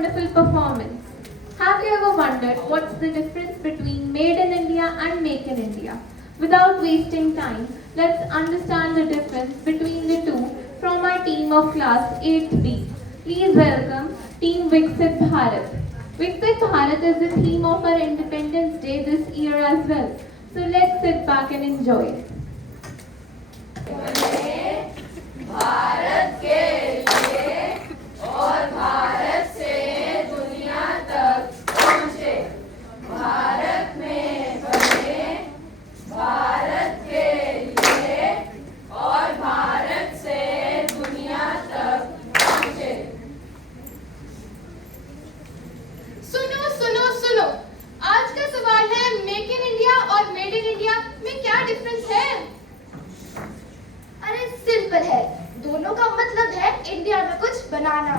wonderful performance. Have you ever wondered what's the difference between Made in India and Make in India? Without wasting time, let's understand the difference between the two from our team of class 8B. Please welcome Team Viksit Bharat. Viksit Bharat is the theme of our Independence Day this year as well. So let's sit back and enjoy it. Bharat के लिए और भारत से दुनिया तक पहुँचे, भारत में बने, भारत के लिए और भारत से दुनिया तक पहुँचे। सुनो सुनो सुनो, आज का सवाल है मेक इन इंडिया और मेड इन इंडिया में क्या डिफरेंस है? अरे सिंपल है, दोनों का मतलब है इंडिया में कुछ बनाना।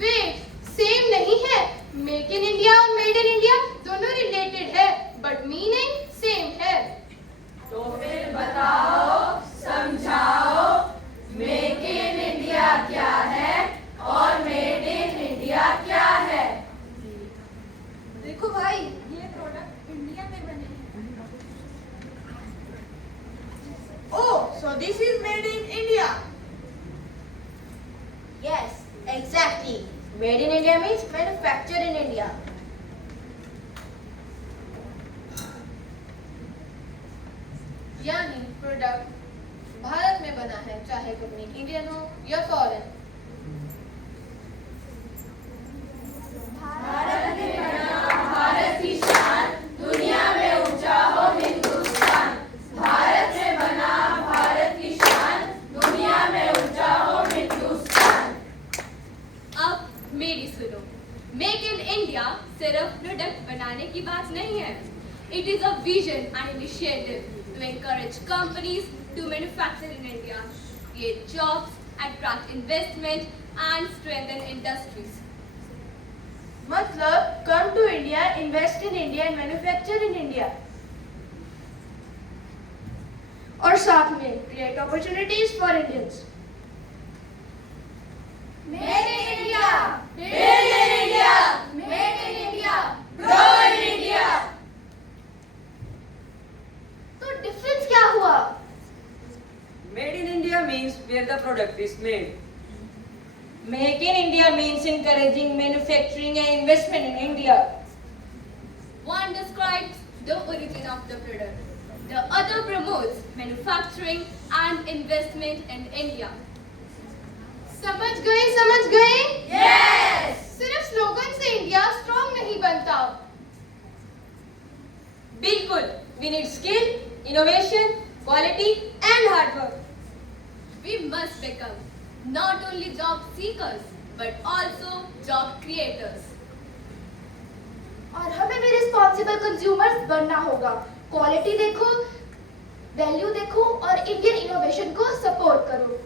वेट, सेम नहीं है। मेक इन इंडिया और मेड इन इंडिया दोनों रिलेटेड है, बट मीनिंग सेम है। तो फिर बताओ, समझाओ, मेक इन इंडिया क्या है और मेड इन इंडिया क्या है? देखो भाई, ये प्रोडक्ट इंडिया में बने हैं। Oh, so this is made in India. Yes, exactly. Made in India means manufactured in India. यानी प्रोडक्ट भारत में बना है, चाहे कंपनी इंडियन हो या फॉरेन। भारत में बना, भारत की शान, दुनिया में ऊंचा हो हिंदुस्तान। भारत में बना, भारत की शान, दुनिया में ऊंचा हो हिंदुस्तान। अब मेरी सुनो, मेक इन इंडिया सिर्फ प्रोडक्ट बनाने की बात नहीं है। It is a vision and initiative to encourage companies to manufacture in India, create jobs, attract investment and strengthen industries. मतलब come to India, invest in India and manufacture in India. और साथ में create opportunities for Indians. Made in India, made in India, made in India, grow in India. तो difference क्या हुआ? Made in India means where the product is made. Make in India means encouraging manufacturing and investment in India. One describes the origin of the product, the other promotes manufacturing and investment in India. समझ गए, समझ गए? Yes. सिर्फ slogan से India strong नहीं बनता। बिल्कुल, we need skill, innovation, quality and hard work. We must become not only job seekers but also job creators. और हमें भी रिस्पॉन्सिबल कंज्यूमर्स बनना होगा। क्वालिटी देखो, वैल्यू देखो और इंडियन इनोवेशन को सपोर्ट करो।